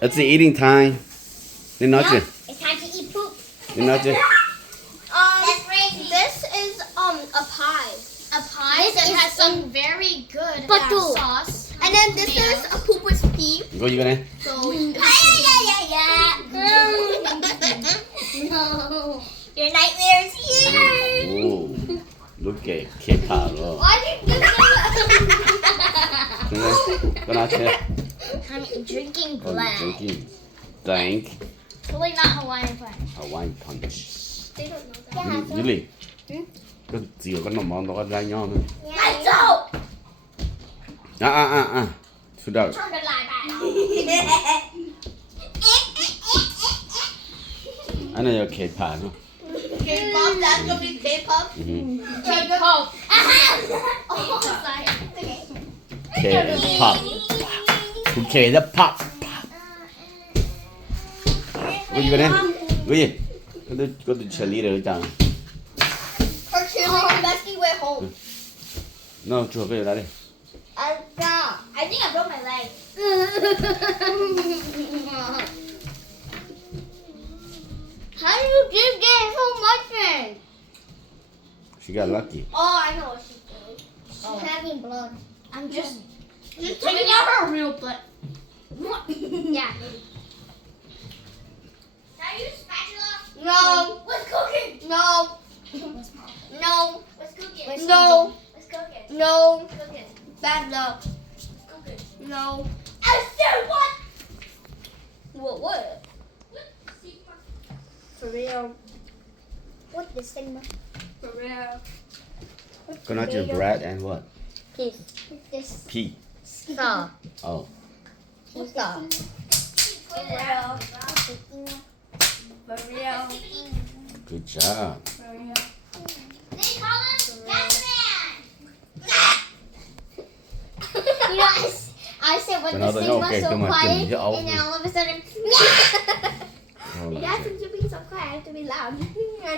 It's the eating time. Đi nói chuyện. It's time to eat poop. Đi nói chuyện. This is a pie. A pie that has some very good sauce. And then this is a poop with pea. Go you gonna? So No. Your nightmare is here. Oh, look at K-pop. Why did you do Go nói chuyện. I'm drinking Oh, black. you're drinking. Thank. Totally not Hawaiian punch. Hawaiian punch. they don't know that. Dữ lì. Có dìu có nồng món nó có ra nho nữa. Let's go. Sit down. Turn the light back. I know you're K-pop. Huh? K-pop, that's gonna be K-pop. K-pop. Oh, sorry. K-pop. Okay, the pop. Go you gonna? Go you. Go to cheerleader down. Her cheerleader bestie way home. No, chua cái đó đi. I think I broke my leg. How do you just get so much in? She got lucky. Oh, I know what she's doing. She's having blood. I'm just Taking out her real butt. yeah. Can I use spatula? No. What's cooking? No. No. What's cooking? No. What's cooking? No. What's cooking? Bad luck. What's cooking? No. I said what? What? For real. What the sigma? For real. Go not your bread and what? Peace. This Pea. saw. Oh. He saw. For real. For real. Good job. For real. They call him Batman. You know, I said what the Another- sigma okay, so come on, quiet, Tim, and then all of a sudden. Oh, Yeah, since you're being so quiet, I have to be loud.